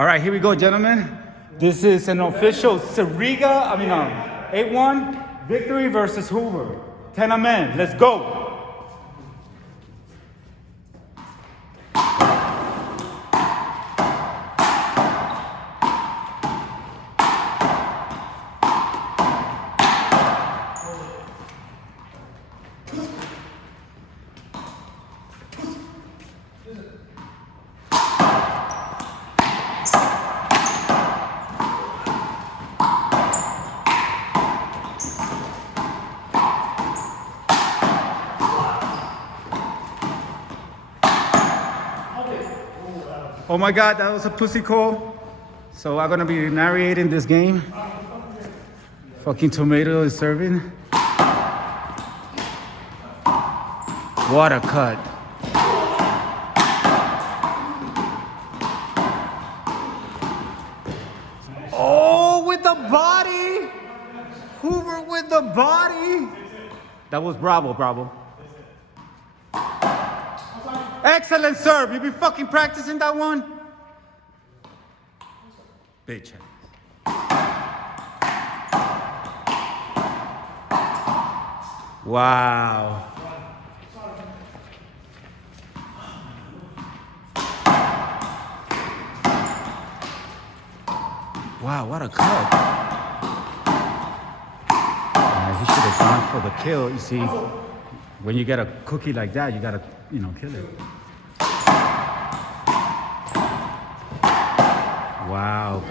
All right, here we go, gentlemen. This is an official 8-1 Victory versus Hoover. 10 men. Let's go. Oh my God, that was a pussy call. So I'm gonna be narrating this game. Fucking Tomato is serving. What a cut. Oh, with the body. Hoover with the body. That was bravo. Excellent serve. You be fucking practicing that one? Bitch. Wow. Wow, what a cut. He should have gone for the kill. You see, when you get a cookie like that, you gotta, kill it. Wow.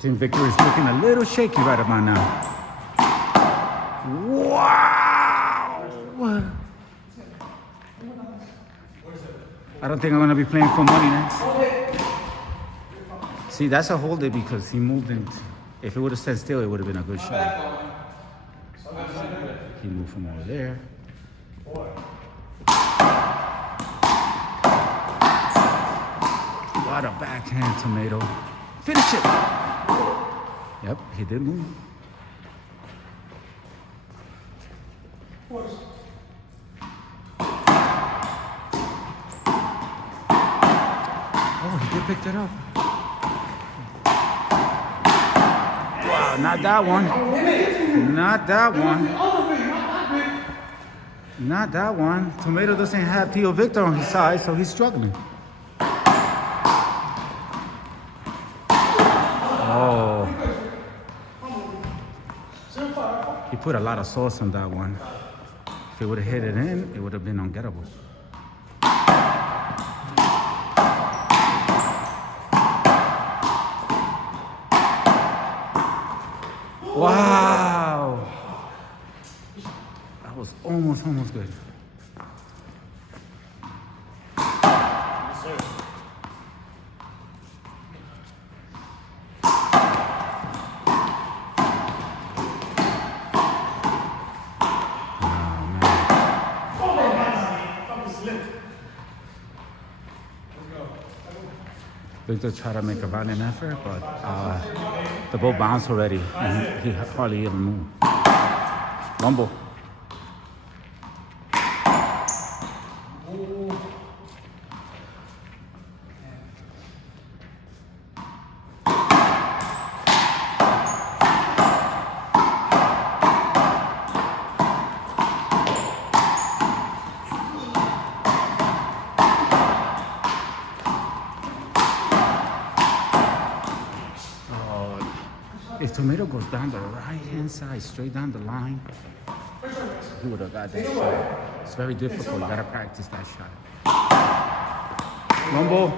Team Victory is looking a little shaky right about now. Wow! I don't think I'm gonna be playing for money next. See, that's a hold it because he moved in. If it would have stayed still, it would have been a good shot. He moved from over there. What a backhand, Tomato. Finish it. Yep, he did move. Oh, he did pick that up. Wow, not that one. Not that one. Not that one. Tomato doesn't have Theo Victor on his side, so he's struggling. Oh. He put a lot of sauce on that one. If it would have hit it in, it would have been ungettable. Wow. That was almost good. Yes, sir. Victor tried to make a valiant effort, but the ball bounced already, and he hardly even moved. Rumble. If Tomato goes down the right-hand side, straight down the line, he would have got that shot. It's very difficult. You gotta practice that shot. Rumble.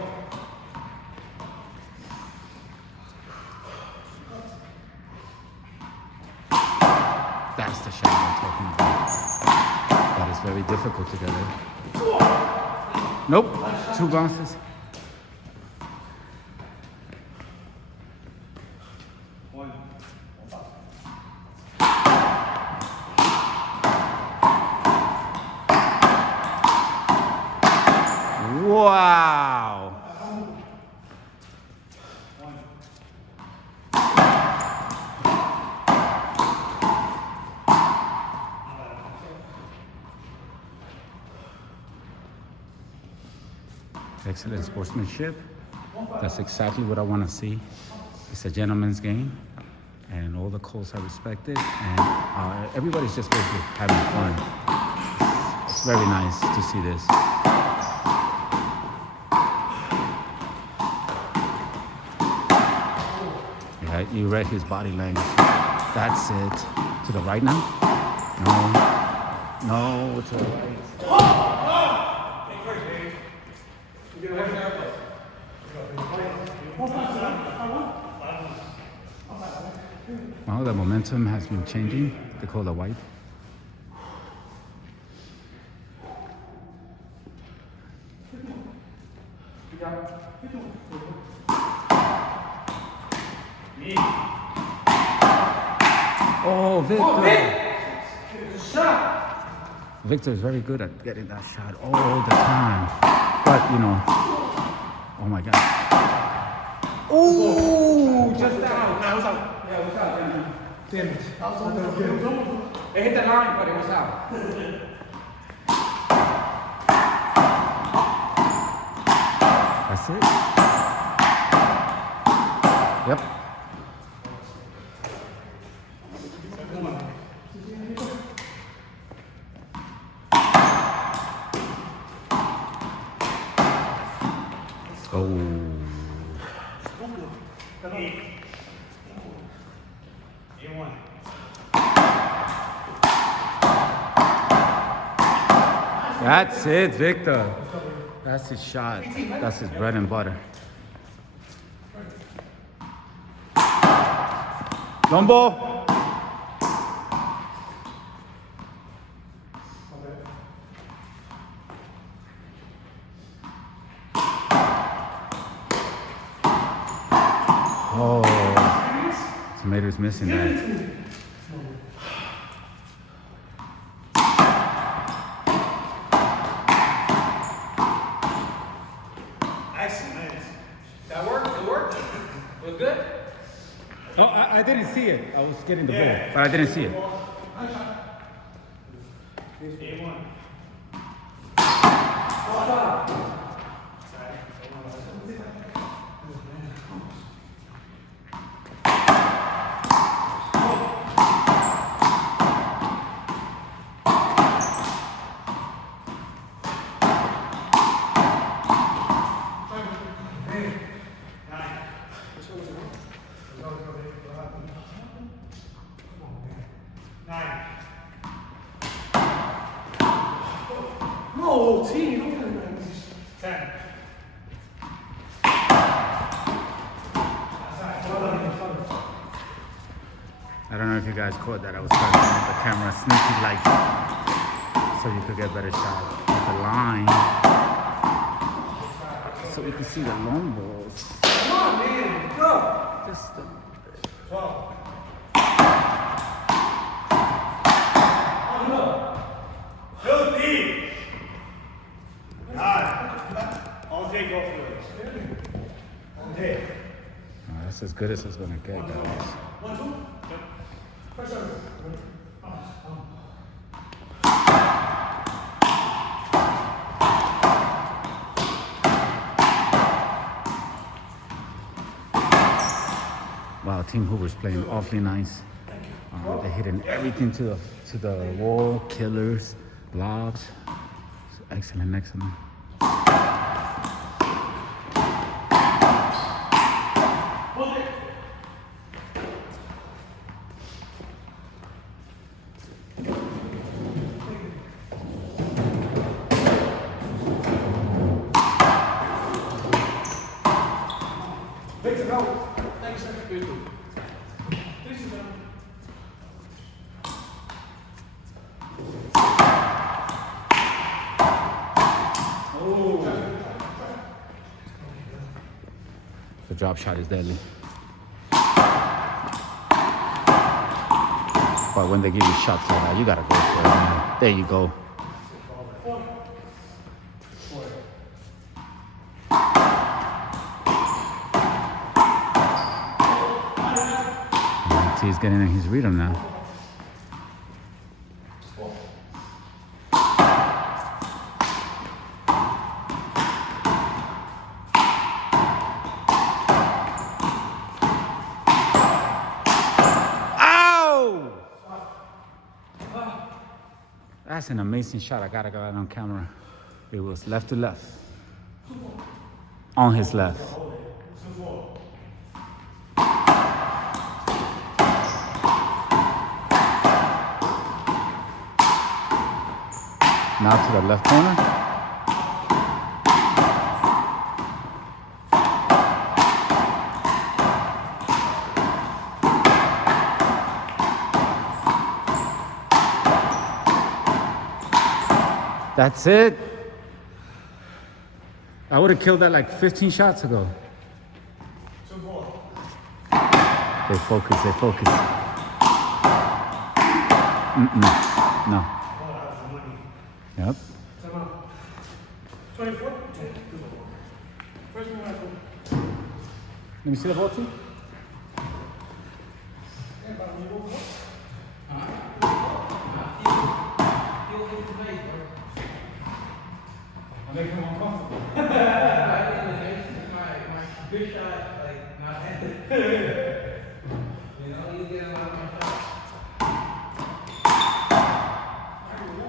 That's the shot I'm talking about. That is very difficult to get in. Nope. 2 bounces. Wow. Excellent sportsmanship. That's exactly what I want to see. It's a gentleman's game, and all the calls are respected, and everybody's just basically having fun. It's very nice to see this. Yeah, you read his body language. That's it. To the right now? No, to the right. Well, the momentum has been changing. They call it white. Oh, Victor! Victor is very good at getting that shot all the time. But, you know, oh my God. Oh, just out. Yeah, it was out. Yeah, it was out. Damn it. It hit the line, but it was out. That's it. Yep. Oh. That's it, Victor. That's his shot. That's his bread and butter. Long ball. Oh, Tomato's missing that. That worked? It worked? It was good? Oh, I didn't see it. I was getting the ball, but I didn't see it. Game one. No, team. 10. I don't know if you guys caught that. I was trying to make the camera sneaky like so you could get better shot at the line. So we can see the long balls. Come on, man. Go. Just a 12. Filthy! All day go for it. All day. that's as good as it's gonna get, guys. 1, 2. First serve. Wow, Team Hoover's playing awfully nice. They're hitting everything to the wall, killers, lobs. Excellent, excellent. Victor, no. Thank you, sir. Please do. The drop shot is deadly. But when they give you shots like that, you gotta go for it, man. There you go. He's getting in his rhythm now. That's an amazing shot. I gotta get that on camera. It was left to left. On his left. Now to the left corner. That's it. I would have killed that like 15 shots ago. They focus, they focus. No. Yep. 24? First one. Let me see the ball too. I'm making him uncomfortable. My good shot, like, not ended. You know, you get a lot of my shots. No.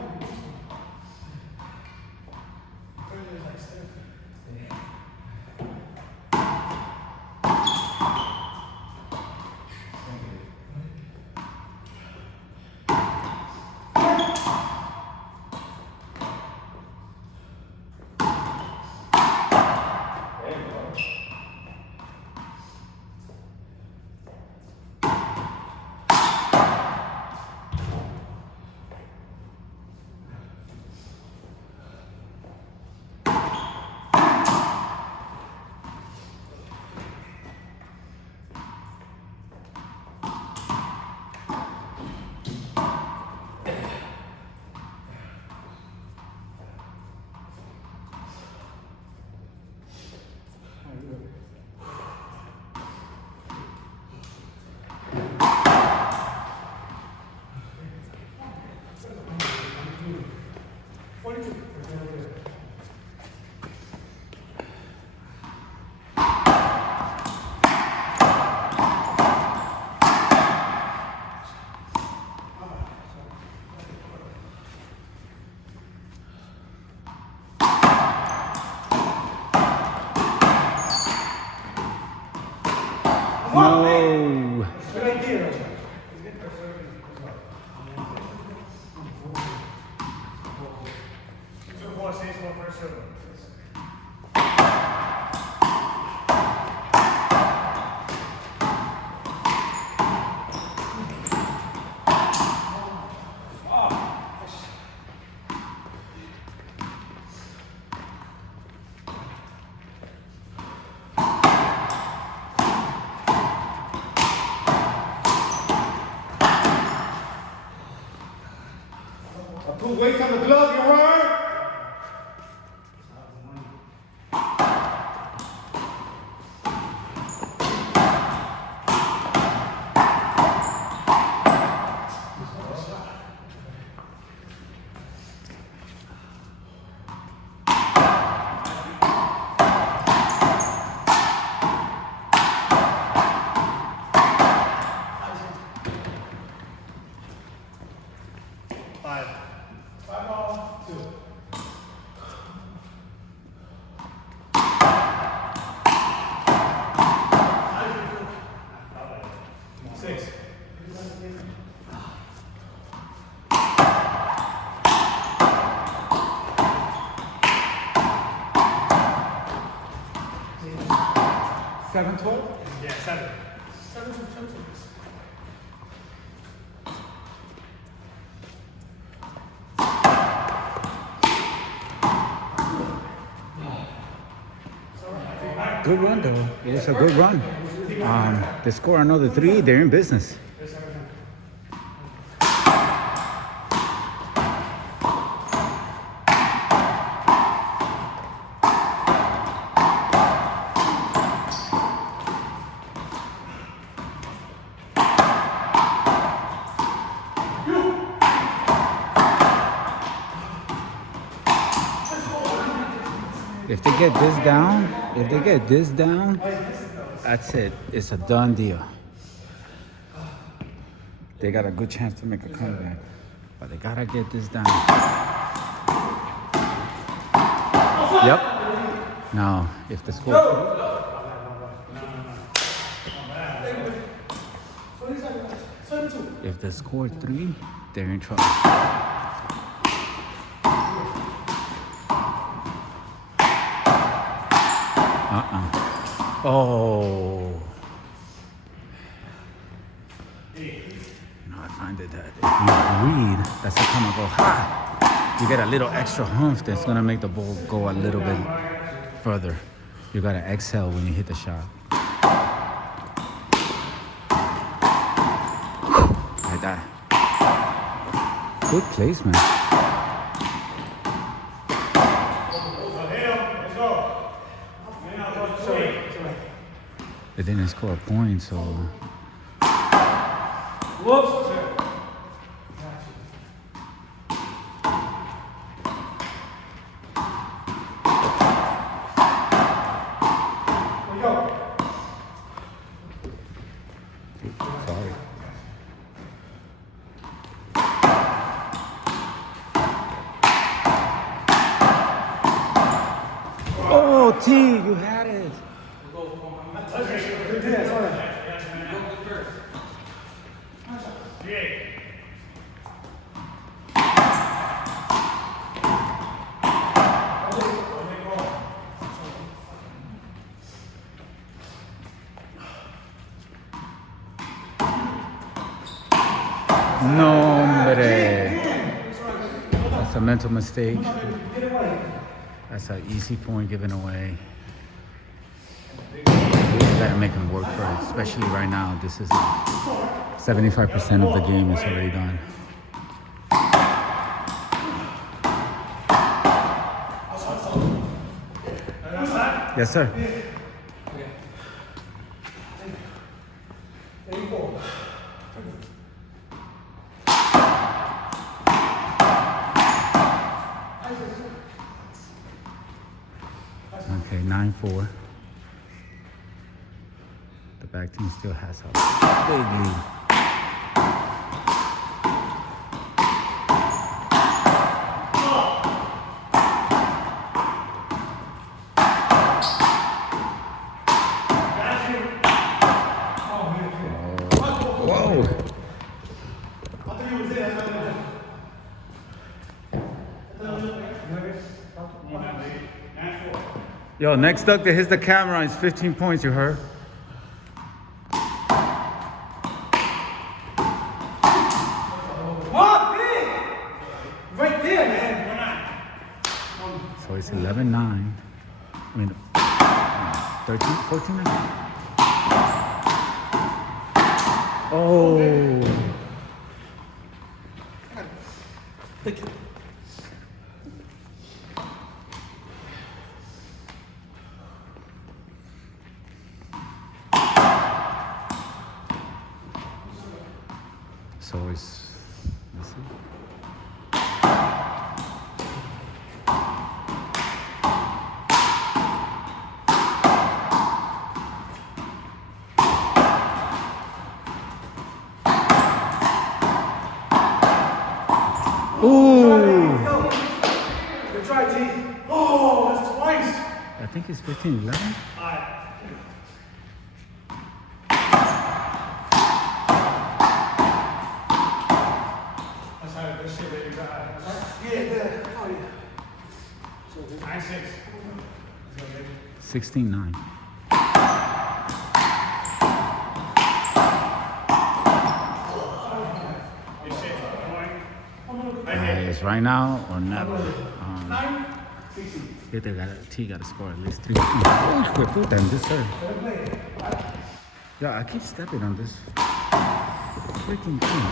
Good idea. Put weights on the glove, you heard? Yeah, 7. Good run though. It was a good run. They score another 3, they're in business. If they get this down, that's it. It's a done deal. They got a good chance to make a comeback. But they gotta get this done. Yep. Now, if the score... If they score 3, they're in trouble. Oh. I find it that if you read, that's the time I go high. You get a little extra humph that's gonna make the ball go a little bit further. You gotta exhale when you hit the shot. Like that. Good placement. They didn't score a point, so. Whoops. Sorry. Oh, T, you had it. No, hombre. That's a mental mistake. That's an easy point given away. You gotta make him work for it, especially right now. This is 75% of the game is already done. Yes, sir. Okay, 9-4. The back team still has a big lead. Whoa. Yo, next duck that hits the camera is 15 points, you heard? Right there, man. So it's 11-9. I mean, 13, 14? Oh. So it's, let's see. Ooh. Good try, T. Oh, that's twice. I think it's 15-11. Yeah, there. Oh, yeah. 9-6. 16-9. It's right now or never. T got to score at least 3. Oh, quit puta, and this sir. Yeah, I keep stepping on this freaking thing.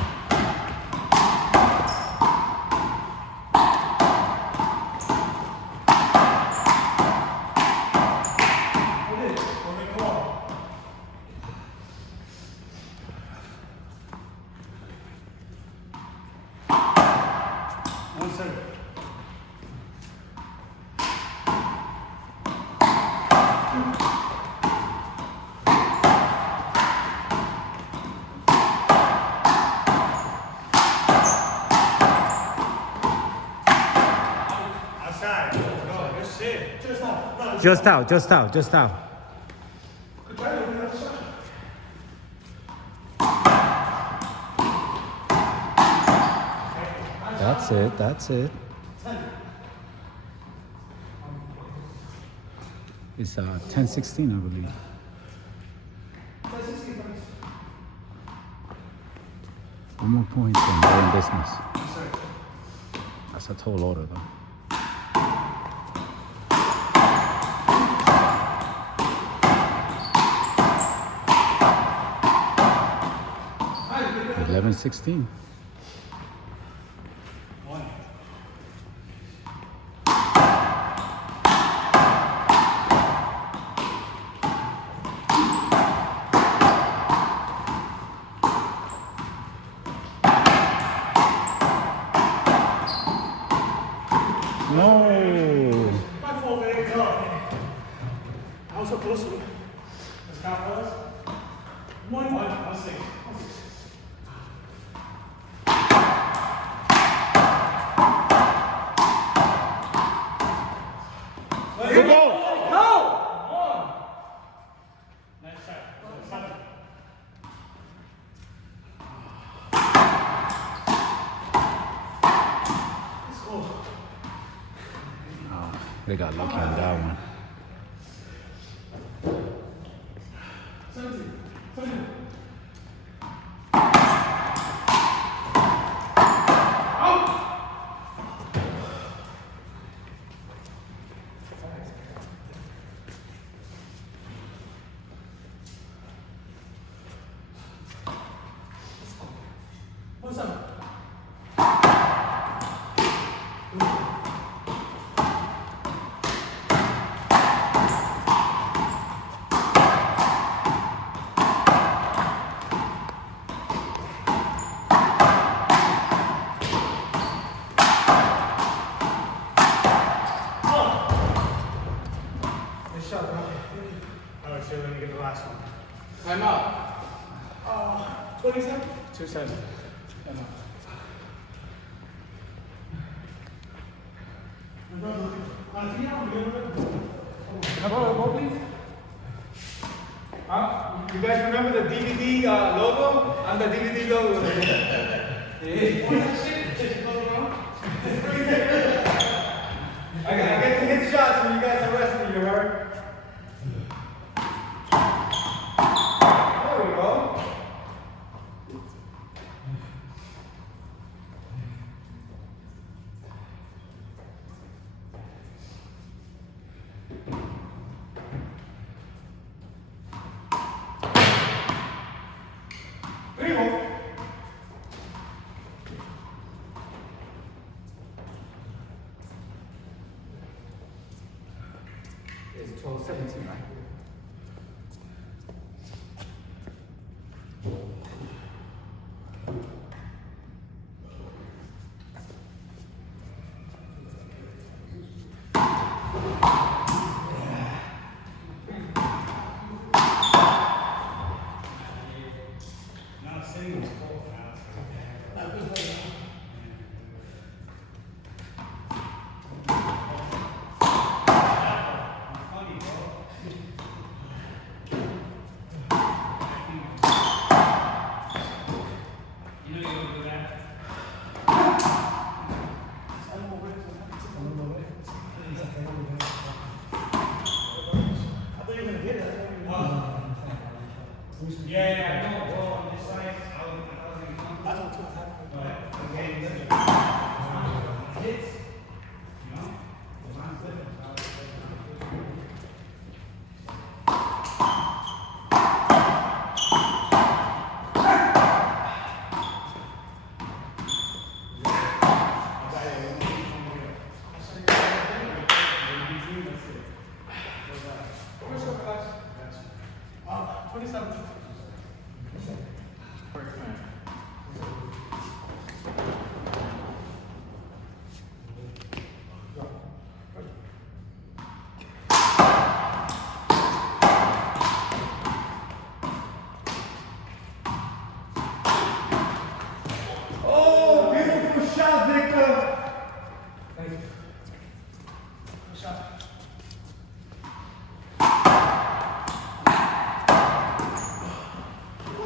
Outside. Let's go. Good shit. Just out. No, Just out, just out, just out. good try to open that shot. That's it, that's it. 10. It's 10-16, I believe. 10-16, thanks. One more point and they're in business. Yes, sir. That's a tall order, though. Hi, good. 11-16. No. My fault, man. I was so close to it. Let's count for us. 1-6. Good ball. No! Nice shot. 7. Let's go. They got lucky on that one. 17. 17. What's up? Nice shot, bro. Alright, so let me get the last one. Time out. 27? 2-7. Time out. You guys remember the DVD logo? I'm the DVD logo. I get to hit shots when you guys are resting, you heard? There we go. It's 12-17, right? Now sitting was cold funny, bro.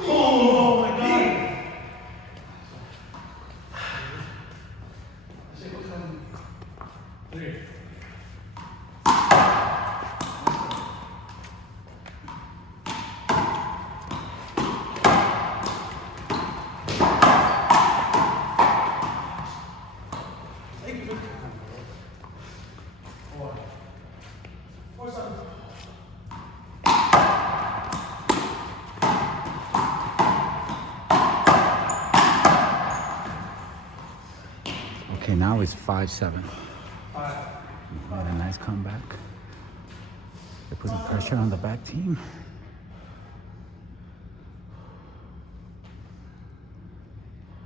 Oh my God. Three. Okay, now it's 5-7. Made a nice comeback. They're putting pressure on the back team.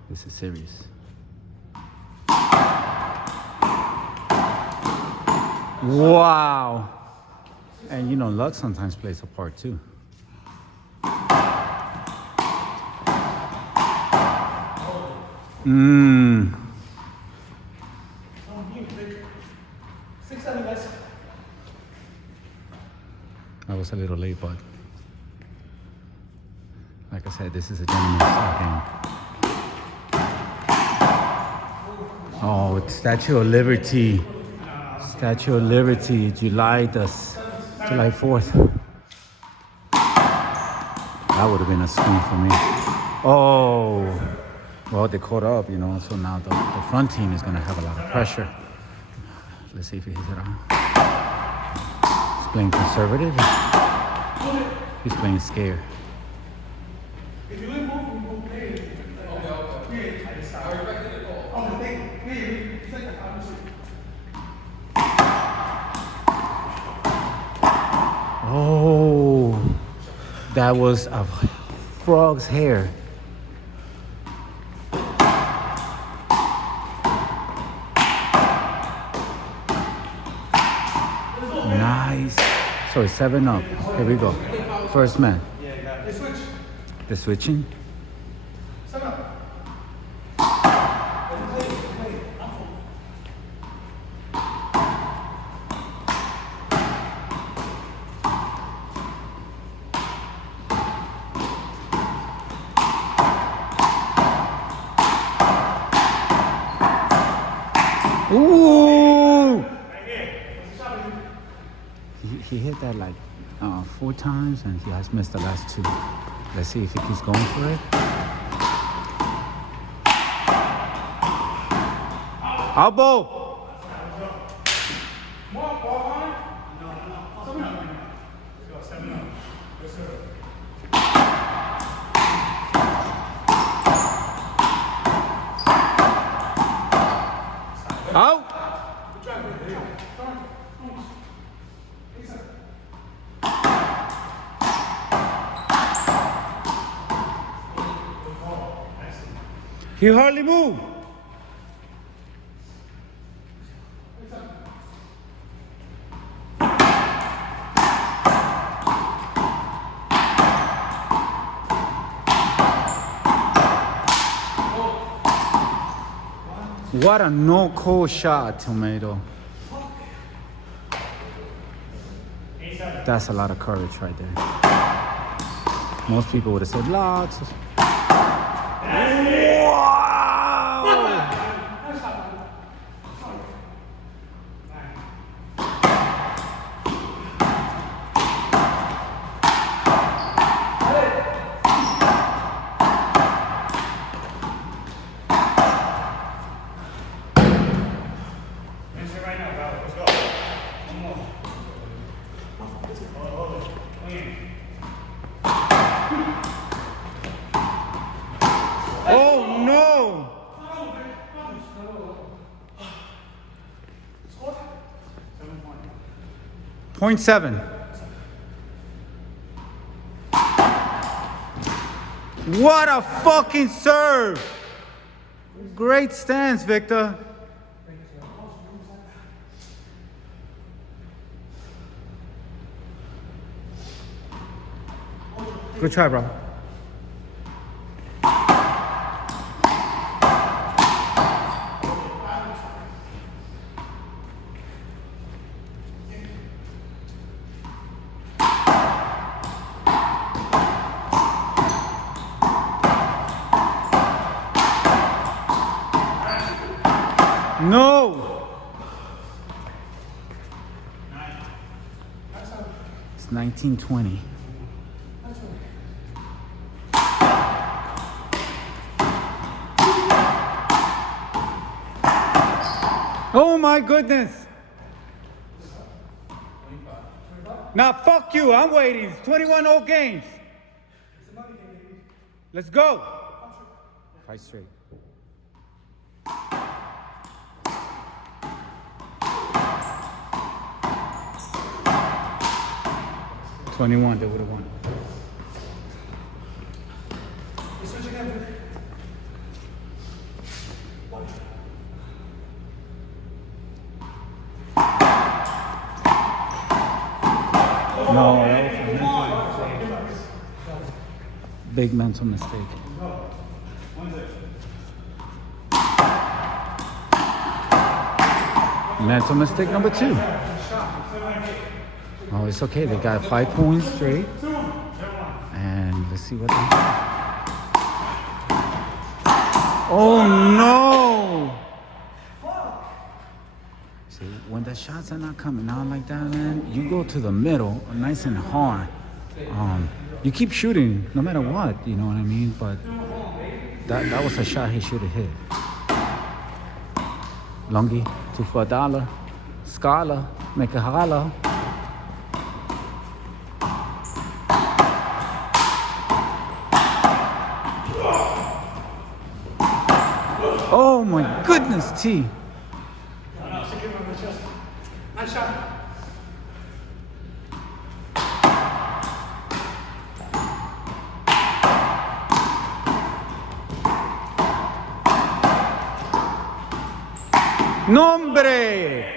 This is serious. Wow. And you know, luck sometimes plays a part too. Mmm. 6, 7, guys. I was a little late, but like I said, this is a gentleman's game. Oh, it's Statue of Liberty. Statue of Liberty, July 4th. That would have been a swing for me. Oh, well, they caught up, you know, so now the front team is going to have a lot of pressure. Let's see if he hits it on. He's playing conservative. He's playing scared. If you didn't move, you will play it. Okay. I just I respected the call. Oh, thank you. Oh, that was a frog's hair. Nice. So it's 7-up. Here we go. First man. They switch. They're switching. 7 up. Ooh! He hit that like 4 times and he has missed the last 2. Let's see if he keeps going for it. Elbow! Out! He hardly moved. What a no-call shot, Tomato. That's a lot of courage right there. Most people would have said blocks. Wow! Right now, brother. Let's go. One more. Oh no! 0.7. What a fucking serve! Great stance, Victor. Good try, bro. It's 19-20. Oh my goodness. Now fuck you, I'm waiting. It's 21 whole games. Let's go. 5 straight. $21, they would have won. No, that was a mental mistake. Big mental mistake. Mental mistake number 2. Oh, it's okay. They got 5 points straight. And let's see what they do. Oh no! See, when the shots are not coming out like that, man, you go to the middle, nice and hard. You keep shooting no matter what, you know what I mean? But that was a shot he should have hit. Lungi, 2 for $1. Scala, make a holla. Oh my goodness, T. Nice shot. Nombre!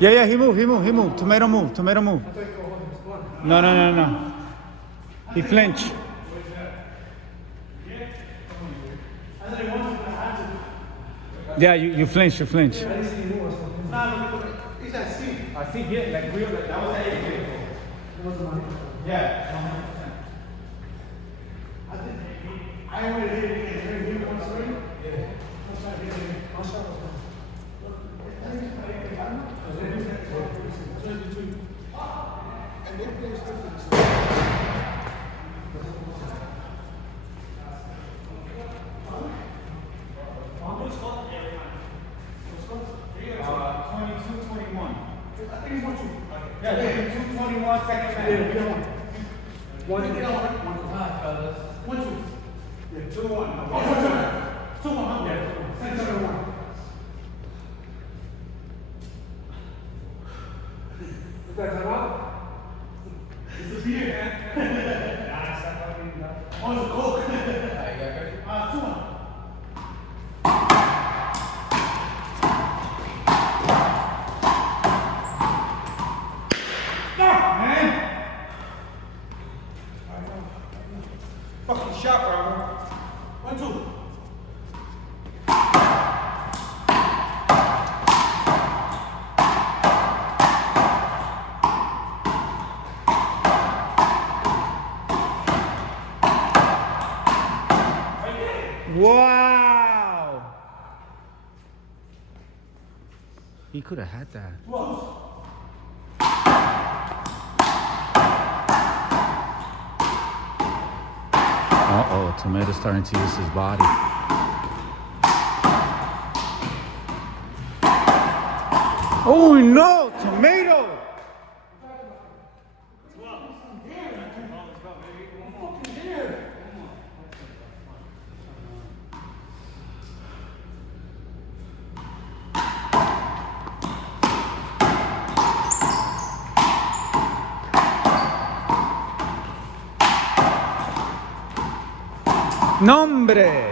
Yeah, he moved. Tomato move. No. He flinched. Yeah, you flinch. He's at C. I see, yeah, like real, like that was that Yeah. I already hit it once already. Yeah. Yeah, 22-21, second match. 1-2. Yeah, 2-1. 2-1. Yeah. 2-1. You guys have out? It's a beer, man. On the coke. 2-1. Fucking shot, bro. 1-2. Wow! He could have had that. Uh-oh, Tomato's starting to use his body. Oh no, Tomato! Nombre.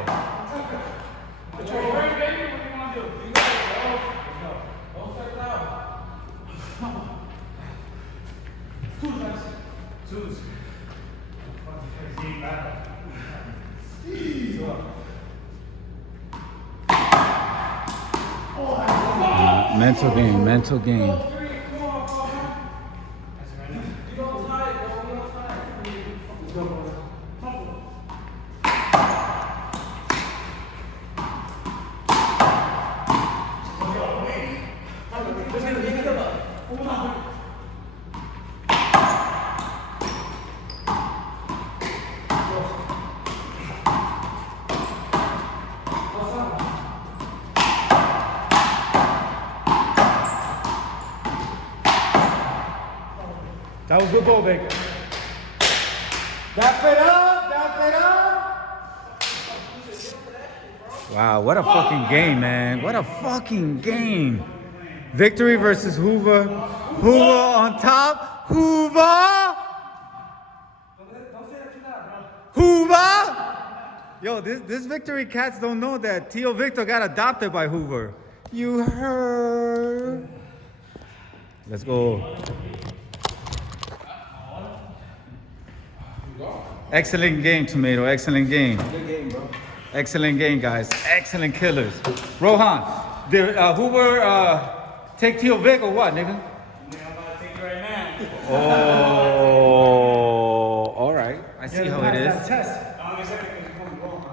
Mental game, mental game. That was good ball, Baker. Dap it up, dap it up. Wow, what a fucking game, man. What a fucking game. Victory versus Hoover. Hoover on top. Hoover! Hoover! Yo, this Victory cats don't know that Tio Victor got adopted by Hoover. You heard? Let's go. Excellent game, Tomato. Excellent game. Good game, bro. Excellent game, guys. Excellent killers. Rohan, did Hoover take Tio Vic or what, nigga? I'm about to take it right now. Oh.